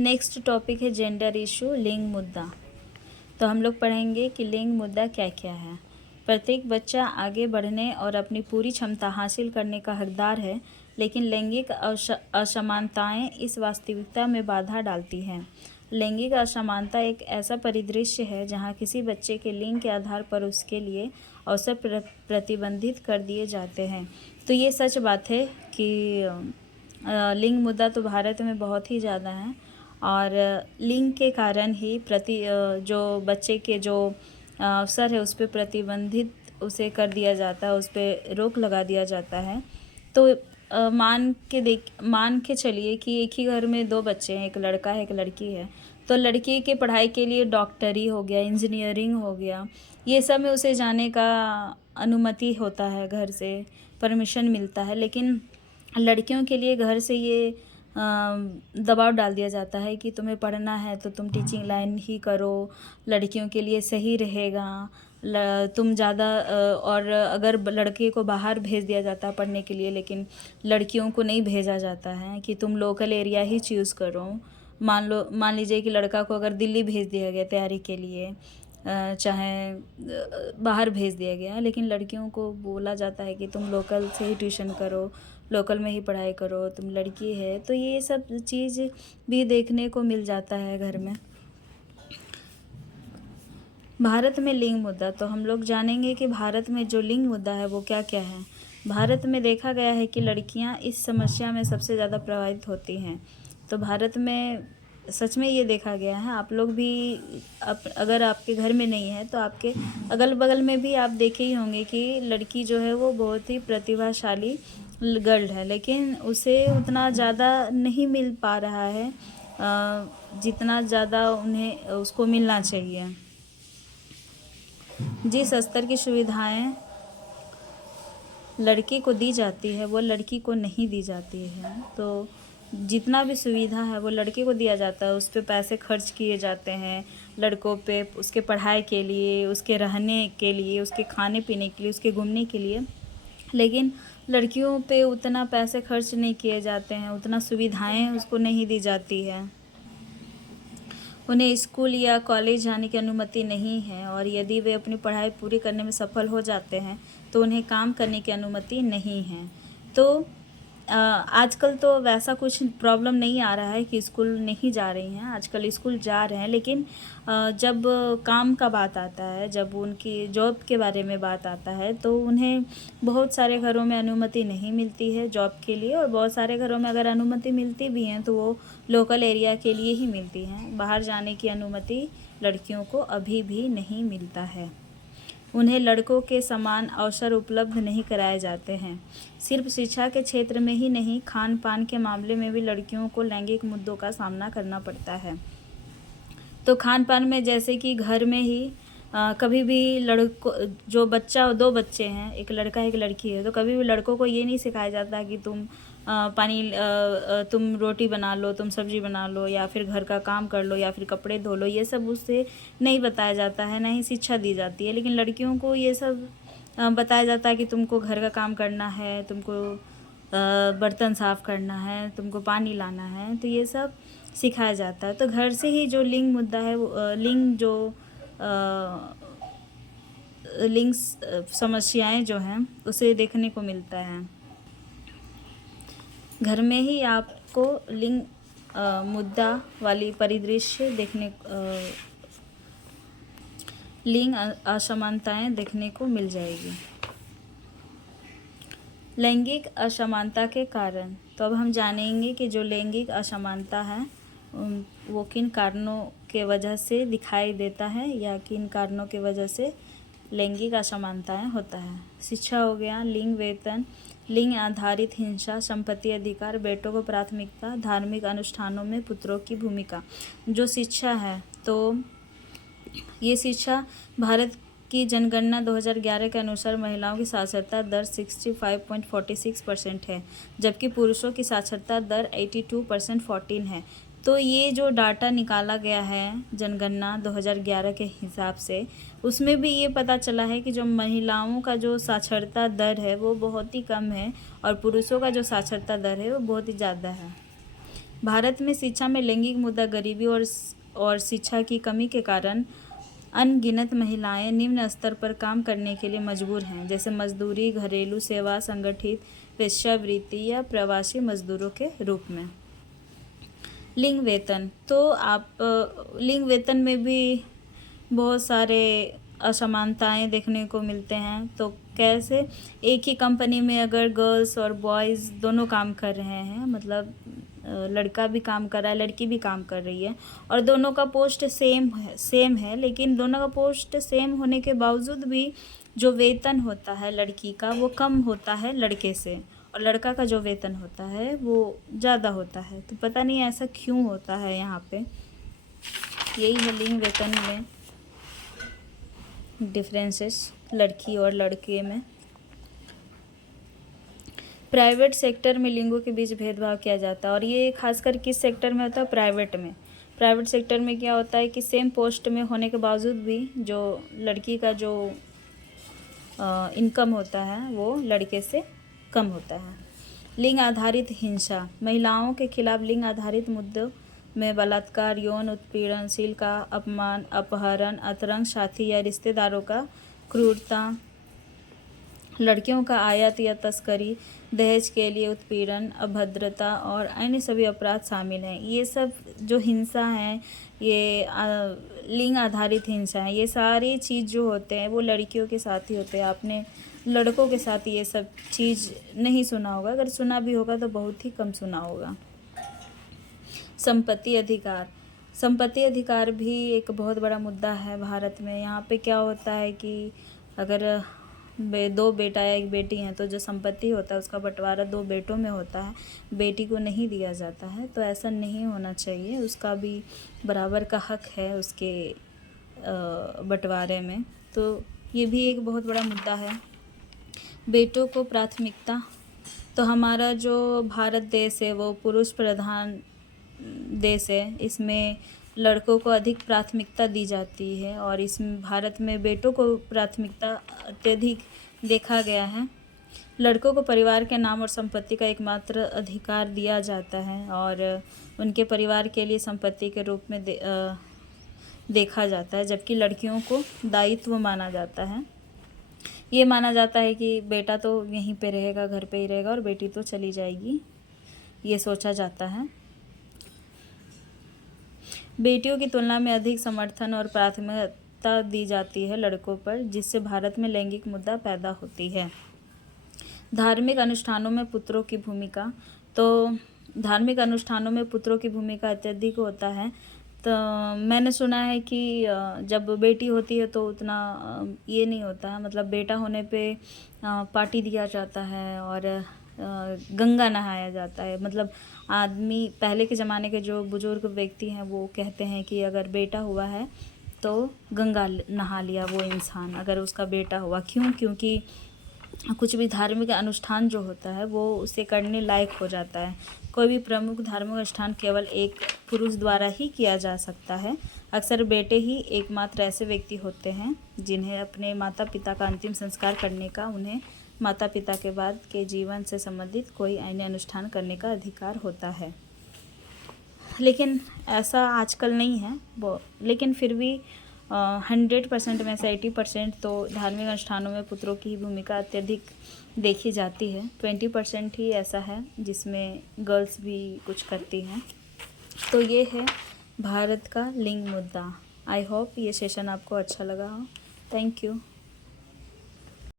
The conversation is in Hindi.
नेक्स्ट टॉपिक है जेंडर इशू, लिंग मुद्दा। तो हम लोग पढ़ेंगे कि लिंग मुद्दा क्या क्या है। प्रत्येक बच्चा आगे बढ़ने और अपनी पूरी क्षमता हासिल करने का हकदार है, लेकिन लैंगिक असमानताएं इस वास्तविकता में बाधा डालती हैं। लैंगिक असमानता एक ऐसा परिदृश्य है जहां किसी बच्चे के लिंग के आधार पर उसके लिए अवसर प्रतिबंधित कर दिए जाते हैं। तो ये सच बात है कि लिंग मुद्दा तो भारत में बहुत ही ज़्यादा है और लिंग के कारण ही जो बच्चे के जो अवसर है उस पर प्रतिबंधित उसे कर दिया जाता है, उस पर रोक लगा दिया जाता है। तो मान के चलिए कि एक ही घर में दो बच्चे हैं, एक लड़का है एक लड़की है। तो लड़की के पढ़ाई के लिए डॉक्टरी हो गया, इंजीनियरिंग हो गया, ये सब में उसे जाने का अनुमति होता है, घर से परमिशन मिलता है। लेकिन लड़कियों के लिए घर से ये दबाव डाल दिया जाता है कि तुम्हें पढ़ना है तो तुम टीचिंग लाइन ही करो, लड़कियों के लिए सही रहेगा। तुम ज़्यादा और अगर लड़के को बाहर भेज दिया जाता है पढ़ने के लिए, लेकिन लड़कियों को नहीं भेजा जाता है कि तुम लोकल एरिया ही चूज़ करो। मान लीजिए कि लड़का को अगर दिल्ली भेज दिया गया तैयारी के लिए, चाहे बाहर भेज दिया गया, लेकिन लड़कियों को बोला जाता है कि तुम लोकल से ही ट्यूशन करो, लोकल में ही पढ़ाई करो, तुम लड़की है। तो ये सब चीज़ भी देखने को मिल जाता है घर में। भारत में लिंग मुद्दा, तो हम लोग जानेंगे कि भारत में जो लिंग मुद्दा है वो क्या क्या है। भारत में देखा गया है कि लड़कियां इस समस्या में सबसे ज़्यादा प्रभावित होती हैं। तो भारत में सच में ये देखा गया है, आप लोग भी अगर आपके घर में नहीं है तो आपके अगल बगल में भी आप देखे ही होंगे कि लड़की जो है वो बहुत ही प्रतिभाशाली गर्ल है, लेकिन उसे उतना ज़्यादा नहीं मिल पा रहा है जितना ज़्यादा उन्हें उसको मिलना चाहिए। जिस स्तर की सुविधाएं लड़के को दी जाती है वो लड़की को नहीं दी जाती है। तो जितना भी सुविधा है वो लड़के को दिया जाता है, उस पर पैसे खर्च किए जाते हैं लड़कों पे, उसके पढ़ाई के लिए, उसके रहने के लिए, उसके खाने पीने के लिए, उसके घूमने के लिए। लेकिन लड़कियों पे उतना पैसे खर्च नहीं किए जाते हैं, उतना सुविधाएं उसको नहीं दी जाती है। उन्हें स्कूल या कॉलेज जाने की अनुमति नहीं है और यदि वे अपनी पढ़ाई पूरी करने में सफल हो जाते हैं तो उन्हें काम करने की अनुमति नहीं है। तो आजकल तो वैसा कुछ प्रॉब्लम नहीं आ रहा है कि स्कूल नहीं जा रही हैं, आजकल स्कूल जा रहे हैं। लेकिन जब काम का बात आता है, जब उनकी जॉब के बारे में बात आता है, तो उन्हें बहुत सारे घरों में अनुमति नहीं मिलती है जॉब के लिए, और बहुत सारे घरों में अगर अनुमति मिलती भी हैं तो वो लोकल एरिया के लिए ही मिलती हैं। बाहर जाने की अनुमति लड़कियों को अभी भी नहीं मिलता है। उन्हें लड़कों के समान अवसर उपलब्ध नहीं कराए जाते हैं। सिर्फ शिक्षा के क्षेत्र में ही नहीं, खान पान के मामले में भी लड़कियों को लैंगिक मुद्दों का सामना करना पड़ता है। तो खान पान में जैसे कि घर में ही कभी भी लड़को जो बच्चा, दो बच्चे हैं, एक लड़का एक लड़की है, तो कभी भी लड़कों को ये नहीं सिखाया जाता कि तुम रोटी बना लो, तुम सब्जी बना लो, या फिर घर का काम कर लो, या फिर कपड़े धो लो। ये सब उससे नहीं बताया जाता है, ना ही शिक्षा दी जाती है। लेकिन लड़कियों को ये सब बताया जाता है कि तुमको घर का काम करना है, तुमको बर्तन साफ़ करना है, तुमको पानी लाना है। तो ये सब सिखाया जाता है। तो घर से ही जो लिंग मुद्दा है, लिंग समस्याएं जो हैं उसे देखने को मिलता है। घर में ही आपको लिंग मुद्दा वाली परिदृश्य लिंग असमानताएं देखने को मिल जाएगी। लैंगिक असमानता के कारण, तो अब हम जानेंगे कि जो लैंगिक असमानता है वो किन कारणों के वजह से दिखाई देता है, या किन कारणों के वजह से लैंगिक असमानताएं होता है। शिक्षा हो गया, लिंग वेतन, लिंग आधारित हिंसा, संपत्ति अधिकार, बेटों को प्राथमिकता, धार्मिक अनुष्ठानों में पुत्रों की भूमिका। जो शिक्षा है, तो ये शिक्षा भारत की जनगणना 2011 के अनुसार महिलाओं की साक्षरता दर 65.46% है, जबकि पुरुषों की साक्षरता दर 82.14 है। तो ये जो डाटा निकाला गया है जनगणना 2011 के हिसाब से, उसमें भी ये पता चला है कि जो महिलाओं का जो साक्षरता दर है वो बहुत ही कम है और पुरुषों का जो साक्षरता दर है वो बहुत ही ज़्यादा है। भारत में शिक्षा में लैंगिक मुद्दा गरीबी और शिक्षा की कमी के कारण अनगिनत महिलाएं निम्न स्तर पर काम करने के लिए मजबूर हैं, जैसे मजदूरी, घरेलू सेवा, संगठित वेश्यावृत्ति या प्रवासी मजदूरों के रूप में। लिंग वेतन, तो आप लिंग वेतन में भी बहुत सारे असमानताएं देखने को मिलते हैं। तो कैसे, एक ही कंपनी में अगर गर्ल्स और बॉयज़ दोनों काम कर रहे हैं, मतलब लड़का भी काम कर रहा है, लड़की भी काम कर रही है, और दोनों का पोस्ट सेम है, लेकिन दोनों का पोस्ट सेम होने के बावजूद भी जो वेतन होता है लड़की का वो कम होता है लड़के से, और लड़का का जो वेतन होता है वो ज़्यादा होता है। तो पता नहीं ऐसा क्यों होता है यहाँ पे। यही है लिंग वेतन में डिफरेंसेस लड़की और लड़के में। प्राइवेट सेक्टर में लिंगों के बीच भेदभाव किया जाता है, और ये खासकर किस सेक्टर में होता है? प्राइवेट में। प्राइवेट सेक्टर में क्या होता है कि सेम पोस्ट में होने के बावजूद भी जो लड़की का जो इनकम होता है वो लड़के से कम होता है। लिंग आधारित हिंसा, महिलाओं के खिलाफ लिंग आधारित मुद्दों में बलात्कार, यौन उत्पीड़न, शील का अपमान, अपहरण, अंतरंग साथी या रिश्तेदारों का क्रूरता, लड़कियों का आयात या तस्करी, दहेज के लिए उत्पीड़न, अभद्रता और अन्य सभी अपराध शामिल हैं। ये सब जो हिंसा है, ये लिंग आधारित हिंसा है, ये सारी चीज़ जो होते हैं वो लड़कियों के साथ ही होते हैं। आपने लड़कों के साथ ये सब चीज़ नहीं सुना होगा, अगर सुना भी होगा तो बहुत ही कम सुना होगा। संपत्ति अधिकार, संपत्ति अधिकार भी एक बहुत बड़ा मुद्दा है भारत में। यहाँ पे क्या होता है कि अगर दो बेटा या एक बेटी हैं तो जो संपत्ति होता है उसका बंटवारा दो बेटों में होता है, बेटी को नहीं दिया जाता है। तो ऐसा नहीं होना चाहिए, उसका भी बराबर का हक है उसके बंटवारे में। तो ये भी एक बहुत बड़ा मुद्दा है। बेटों को प्राथमिकता, तो हमारा जो भारत देश है वो पुरुष प्रधान देश है, इसमें लड़कों को अधिक प्राथमिकता दी जाती है, और इसमें भारत में बेटों को प्राथमिकता अत्यधिक देखा गया है। लड़कों को परिवार के नाम और संपत्ति का एकमात्र अधिकार दिया जाता है, और उनके परिवार के लिए संपत्ति के रूप में देखा जाता है, जबकि लड़कियों को दायित्व माना जाता है। ये माना जाता है कि बेटा तो यहीं पे रहेगा, घर पे ही रहेगा, और बेटी तो चली जाएगी, ये सोचा जाता है। बेटियों की तुलना में अधिक समर्थन और प्राथमिकता दी जाती है लड़कों पर, जिससे भारत में लैंगिक मुद्दा पैदा होती है। धार्मिक अनुष्ठानों में पुत्रों की भूमिका, तो धार्मिक अनुष्ठानों में पुत्रों की भूमिका अत्यधिक होता है। तो मैंने सुना है कि जब बेटी होती है तो उतना ये नहीं होता है, मतलब बेटा होने पे पार्टी दिया जाता है और गंगा नहाया जाता है। मतलब आदमी, पहले के ज़माने के जो बुज़ुर्ग व्यक्ति हैं वो कहते हैं कि अगर बेटा हुआ है तो गंगा नहा लिया वो इंसान, अगर उसका बेटा हुआ। क्यों? क्योंकि कुछ भी धार्मिक अनुष्ठान जो होता है वो उसे करने लायक हो जाता है। कोई भी प्रमुख धार्मिक अनुष्ठान केवल एक पुरुष द्वारा ही किया जा सकता है। अक्सर बेटे ही एकमात्र ऐसे व्यक्ति होते हैं जिन्हें अपने माता पिता का अंतिम संस्कार करने का, उन्हें माता पिता के बाद के जीवन से संबंधित कोई अन्य अनुष्ठान करने का अधिकार होता है। लेकिन ऐसा आजकल नहीं है वो, लेकिन फिर भी 100% में से 80% तो धार्मिक अनुष्ठानों में पुत्रों की भूमिका अत्यधिक देखी जाती है। 20% ही ऐसा है जिसमें गर्ल्स भी कुछ करती हैं। तो ये है भारत का लिंग मुद्दा। आई होप ये सेशन आपको अच्छा लगा हो। Thank you.